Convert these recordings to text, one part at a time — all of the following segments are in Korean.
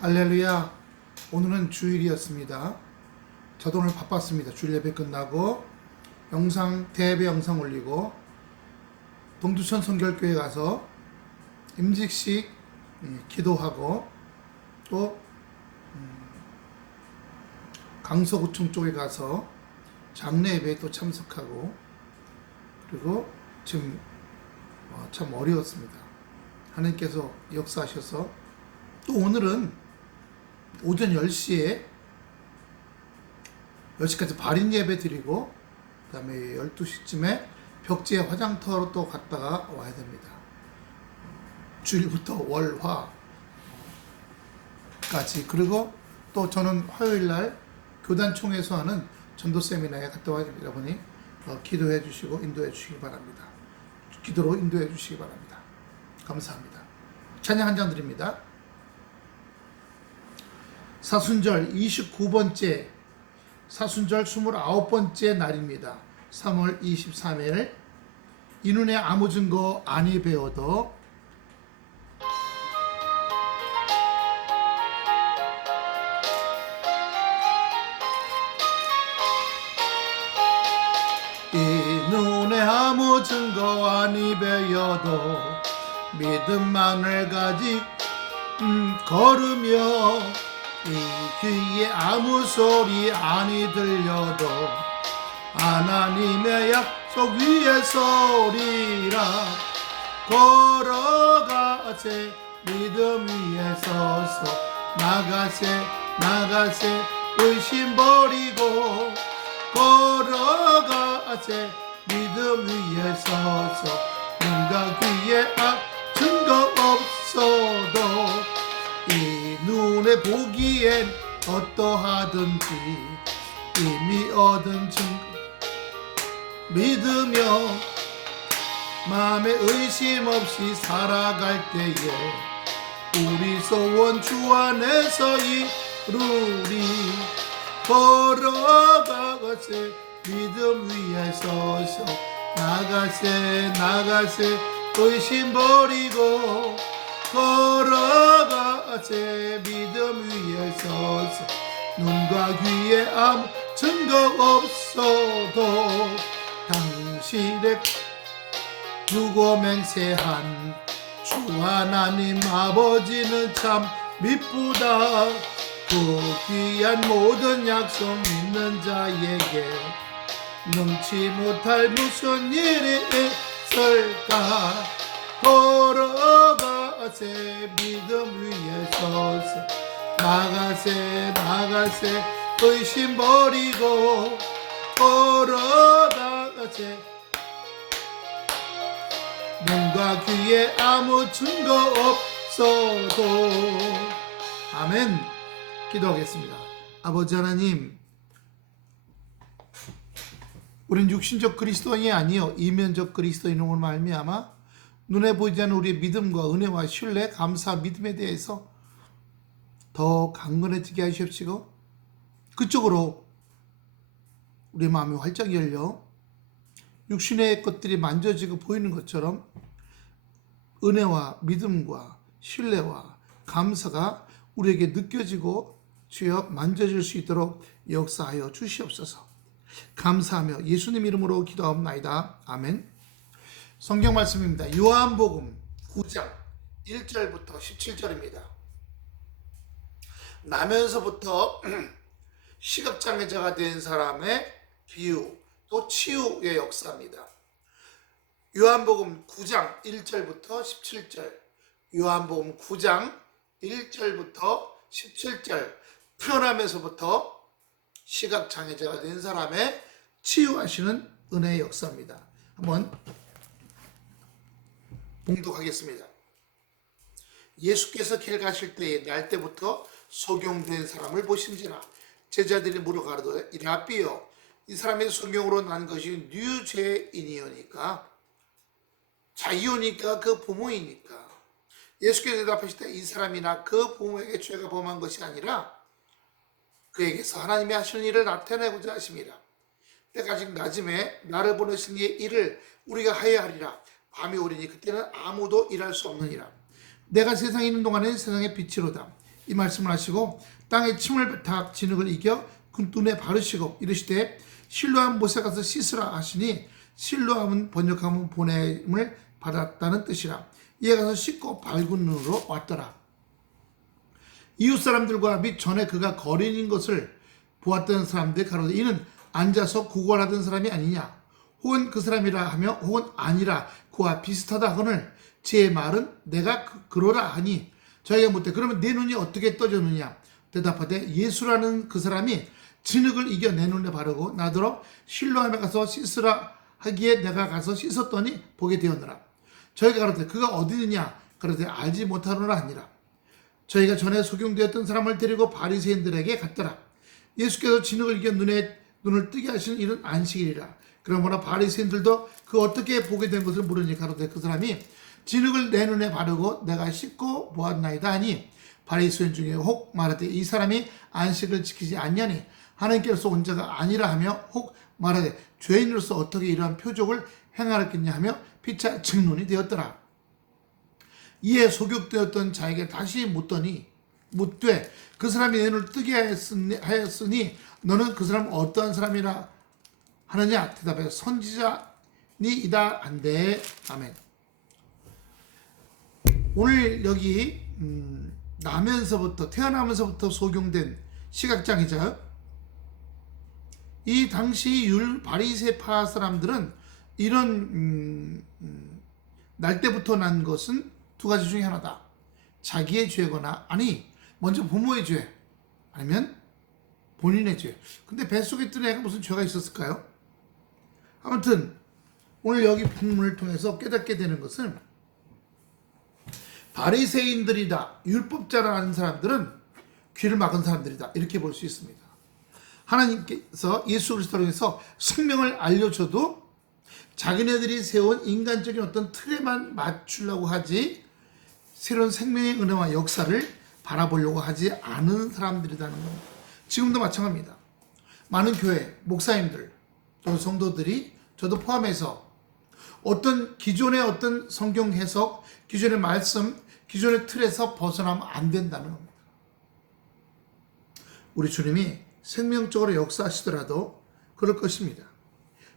할렐루야. 오늘은 주일이었습니다. 저도 오늘 바빴습니다. 주일 예배 끝나고 대예배 영상 올리고 동두천 성결교회 가서 임직식 기도하고 또 강서구청 쪽에 가서 장례 예배에 또 참석하고 그리고 지금 참 어려웠습니다. 하나님께서 역사하셔서 또 오늘은 오전 10시까지 발인 예배 드리고 그 다음에 12시쯤에 벽지에 화장터로 또 갔다가 와야 됩니다. 주일부터 월, 화까지. 그리고 또 저는 화요일날 교단총회에서 하는 전도 세미나에 갔다 와야 됩니다. 여러분이 기도해 주시고 인도해 주시기 바랍니다. 기도로 인도해 주시기 바랍니다. 감사합니다. 찬양 한 장 드립니다. 사순절 29번째, 사순절 29번째 날입니다. 3월 23일. 이 눈에 아무 증거 아니 배워도 이 눈에 아무 증거 아니 배워도 믿음만을 가지 걸으며 이 귀에 아무 소리 아니 들려도 하나님의 약속 위에 서리라. 걸어가세 믿음 위에 서서 나가세 의심 버리고 걸어가세 믿음 위에 서서 눈과 귀에 증거 없어도 이 눈에 보기엔 어떠하든지 이미 얻은 증거 믿으며 마음에 의심 없이 살아갈 때에 우리 소원 주 안에서 이루리. 걸어가세 믿음 위에 서서 나가세 의심 버리고 걸어가세 믿음 위에 서서 눈과 귀에 아무 증거 없어도 당신의 두고 맹세한 주 하나님 아버지는 참 미쁘다. 그 귀한 모든 약속 믿는 자에게 능치 못할 무슨 일이 있을까. 걸어가세 믿음 위에 서서 나가세 의심 버리고 걸어가세 눈과 귀에 아무 증거 없어도. 아멘. 기도하겠습니다. 아버지 하나님, 우린 육신적 그리스도인이 아니요 이면적 그리스도인으로 말미암아 눈에 보이지 않는 우리의 믿음과 은혜와 신뢰, 감사, 믿음에 대해서 더 강건해지게 하시옵시고 그쪽으로 우리 마음이 활짝 열려 육신의 것들이 만져지고 보이는 것처럼 은혜와 믿음과 신뢰와 감사가 우리에게 느껴지고 주여 만져질 수 있도록 역사하여 주시옵소서. 감사하며 예수님 이름으로 기도하옵나이다. 아멘. 성경 말씀입니다. 요한복음 9장 1절부터 17절입니다. 나면서부터 시각장애자가 된 사람의 비유 또 치유의 역사입니다. 요한복음 9장 1절부터 17절, 요한복음 9장 1절부터 17절, 태어나면서부터 시각장애자가 된 사람의 치유하시는 은혜의 역사입니다. 한번 봉독하겠습니다. 예수께서 길 가실 때에 날 때부터 소경된 사람을 보신지라. 제자들이 물어 가로되 라삐여 이 사람의 소경으로 난 것이 뉴죄인이오니까 자이오니까 그 부모이니까. 예수께서 대답하시되 이 사람이나 그 부모에게 죄가 범한 것이 아니라 그에게서 하나님이 하시는 일을 나타내고자 하심이라. 때가 아직 낮음에 나를 보내신 이의 일을 우리가 하여야 하리라. 밤이 오리니 그때는 아무도 일할 수 없느니라. 내가 세상에 있는 동안에는 세상의 빛이로다. 이 말씀을 하시고 땅에 침을 뱉어 진흙을 이겨 그 눈에 바르시고 이르시되 실로암 못에 가서 씻으라 하시니 실로암은 번역하면 보냄을 받았다는 뜻이라. 이에 가서 씻고 밝은 눈으로 왔더라. 이웃 사람들과 및 전에 그가 거린인 것을 보았던 사람들이 가로되 이는 앉아서 구걸하던 사람이 아니냐, 혹은 그 사람이라 하며 혹은 아니라 그와 비슷하다 하거늘 제 말은 내가 그러라 하니 저희가 묻되 그러면 내 눈이 어떻게 떠졌느냐. 대답하되 예수라는 그 사람이 진흙을 이겨 내 눈에 바르고 나더러 실로암에 가서 씻으라 하기에 내가 가서 씻었더니 보게 되었느라. 저희가 가로되 그가 어디 있느냐. 그러되 알지 못하노라 하니라. 저희가 전에 소경되었던 사람을 데리고 바리새인들에게 갔더라. 예수께서 진흙을 이겨 눈을 뜨게 하시는 일은 안식일이라. 그러므로 바리새인들도 그 어떻게 보게 된 것을 물으니 가로되 그 사람이 진흙을 내 눈에 바르고 내가 씻고 보았나이다 하니 바리새인 중에 혹 말하되 이 사람이 안식을 지키지 않냐니 하나님께서 온 자가 아니라 하며 혹 말하되 죄인으로서 어떻게 이러한 표적을 행하였겠냐 하며 피차 증론이 되었더라. 이에 소격되었던 자에게 다시 묻되 그 사람이 내 눈을 뜨게 하였으니 너는 그 사람 어떠한 사람이라 하느냐. 대답해 선지자니이다 한데. 아멘. 오늘 여기 태어나면서부터 소경된 시각장애자, 이 당시 바리새파 사람들은 이런 날 때부터 난 것은 두 가지 중에 하나다. 자기의 죄거나 먼저 부모의 죄 아니면 본인의 죄. 근데 뱃속에 뜬 애가 무슨 죄가 있었을까요? 아무튼 오늘 여기 본문을 통해서 깨닫게 되는 것은 바리새인들이다, 율법자라는 사람들은 귀를 막은 사람들이다, 이렇게 볼 수 있습니다. 하나님께서 예수 그리스도로 해서 생명을 알려줘도 자기네들이 세운 인간적인 어떤 틀에만 맞추려고 하지 새로운 생명의 은혜와 역사를 바라보려고 하지 않은 사람들이라는 겁니다. 지금도 마찬가지입니다. 많은 교회, 목사님들, 또 성도들이 저도 포함해서 기존의 어떤 성경 해석, 기존의 말씀, 기존의 틀에서 벗어나면 안 된다는 겁니다. 우리 주님이 생명적으로 역사하시더라도 그럴 것입니다.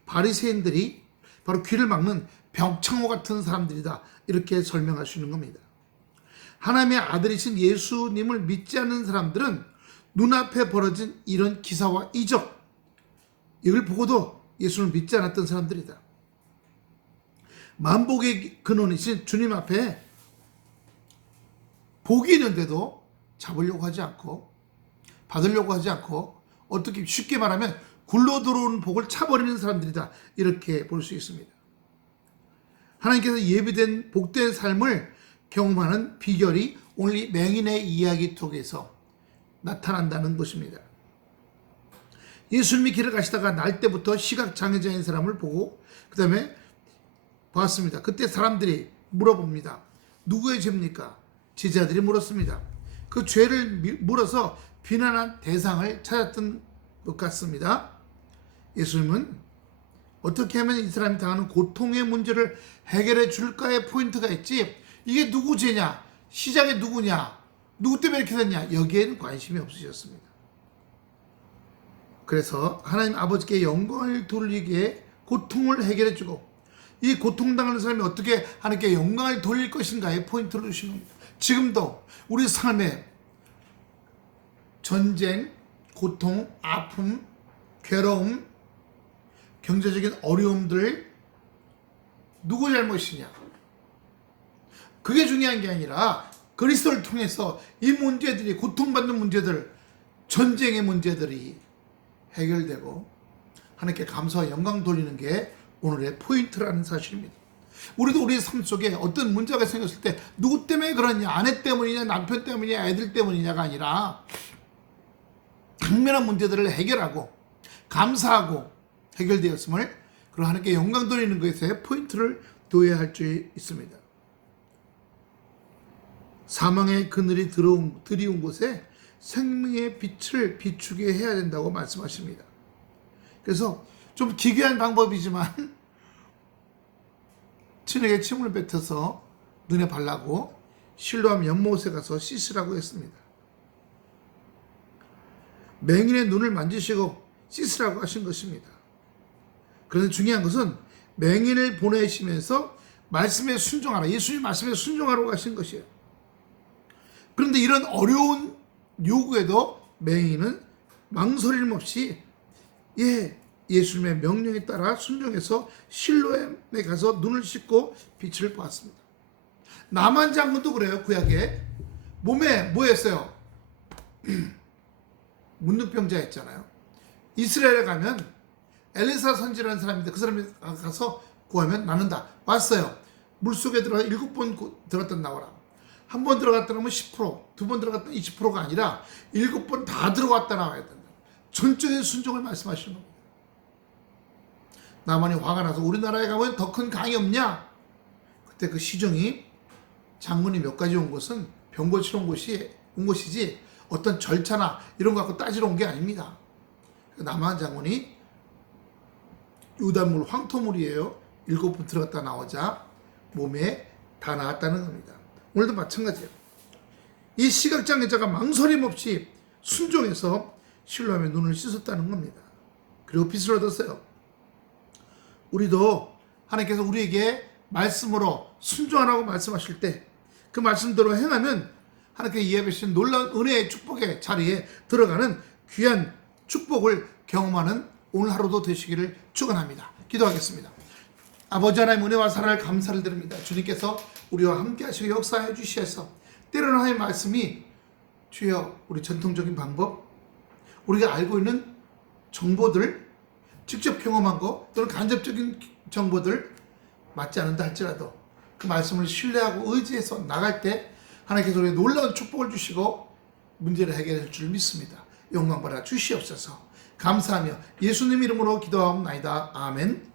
바리새인들이 바로 귀를 막는 벽창호 같은 사람들이다, 이렇게 설명하시는 겁니다. 하나님의 아들이신 예수님을 믿지 않는 사람들은 눈앞에 벌어진 이런 기사와 이적, 이걸 보고도 예수를 믿지 않았던 사람들이다. 만복의 근원이신 주님 앞에 복이 있는데도 잡으려고 하지 않고 받으려고 하지 않고 어떻게 쉽게 말하면 굴러 들어오는 복을 차버리는 사람들이다, 이렇게 볼 수 있습니다. 하나님께서 예비된 복된 삶을 경험하는 비결이 오늘 이 맹인의 이야기 속에서 나타난다는 것입니다. 예수님이 길을 가시다가 날 때부터 시각장애자인 사람을 보고 그 다음에 봤습니다. 그때 사람들이 물어봅니다. 누구의 죄입니까? 제자들이 물었습니다. 그 죄를 물어서 비난한 대상을 찾았던 것 같습니다. 예수님은 어떻게 하면 이 사람이 당하는 고통의 문제를 해결해 줄까의 포인트가 있지, 이게 누구 죄냐, 시작이 누구냐, 누구 때문에 이렇게 됐냐, 여기에는 관심이 없으셨습니다. 그래서 하나님 아버지께 영광을 돌리기에 고통을 해결해 주고 이 고통당하는 사람이 어떻게 하나님께 영광을 돌릴 것인가에 포인트를 주시는 겁니다. 지금도 우리 삶에 전쟁, 고통, 아픔, 괴로움, 경제적인 어려움들 누구 잘못이냐, 그게 중요한 게 아니라 그리스도를 통해서 이 문제들이, 고통받는 문제들, 전쟁의 문제들이 해결되고 하나님께 감사와 영광 돌리는 게 오늘의 포인트라는 사실입니다. 우리도 우리 삶 속에 어떤 문제가 생겼을 때 누구 때문에 그러냐, 아내 때문이냐, 남편 때문이냐, 애들 때문이냐가 아니라 당면한 문제들을 해결하고 감사하고 해결되었음을, 그리고 하나님께 영광 돌리는 것에 포인트를 둬야 할 줄 있습니다. 사망의 그늘이 들이온 곳에 생명의 빛을 비추게 해야 된다고 말씀하십니다. 그래서 좀 기괴한 방법이지만 진흙에 침을 뱉어서 눈에 바르고 실로암 연못에 가서 씻으라고 했습니다. 맹인의 눈을 만지시고 씻으라고 하신 것입니다. 그런데 중요한 것은 맹인을 보내시면서 말씀에 순종하라, 예수님 말씀에 순종하라고 하신 것이에요. 그런데 이런 어려운 요구에도 맹인은 망설임 없이 예수님의 명령에 따라 순종해서 실로암에 가서 눈을 씻고 빛을 보았습니다. 나만 장군도 그래요. 구약에 몸에 뭐였어요? 문둥병자였잖아요. 이스라엘에 가면 엘리사 선지라는 사람인데 그 사람이 가서 구하면 낫는다. 왔어요. 물속에 들어가 7번 들어갔다 나오라. 한 번 들어갔다 나오면 10%, 두 번 들어갔다 20%가 아니라 7번 다 들어갔다 나와야 된다. 전적인 순종을 말씀하시는 겁니다. 나만이 화가 나서 우리나라에 가면 더 큰 강이 없냐? 그때 그 시종이 장군이 몇 가지 온 것은 병 고치러 온 것이지 어떤 절차나 이런 거 갖고 따지러 온 게 아닙니다. 남한 장군이 유단물, 황토물이에요. 7번 들어갔다 나오자 몸에 다 나았다는 겁니다. 오늘도 마찬가지예요. 이 시각장애자가 망설임 없이 순종해서 실로암에 눈을 씻었다는 겁니다. 그리고 빛을 얻었어요. 우리도 하나님께서 우리에게 말씀으로 순종하라고 말씀하실 때 그 말씀대로 행하면 하나님께서 예배하신 놀라운 은혜의 축복의 자리에 들어가는 귀한 축복을 경험하는 오늘 하루도 되시기를 축원합니다. 기도하겠습니다. 아버지 하나님 은혜와 사랑을 감사를 드립니다. 주님께서 우리와 함께 하시고 역사해 주시어서 때로는 하나님의 말씀이 주여 우리 전통적인 방법, 우리가 알고 있는 정보들, 직접 경험한 거 또는 간접적인 정보들 맞지 않는다 할지라도 그 말씀을 신뢰하고 의지해서 나갈 때 하나님께서 우리에게 놀라운 축복을 주시고 문제를 해결할 줄 믿습니다. 영광 받아 주시옵소서. 감사하며 예수님 이름으로 기도하옵나이다. 아멘.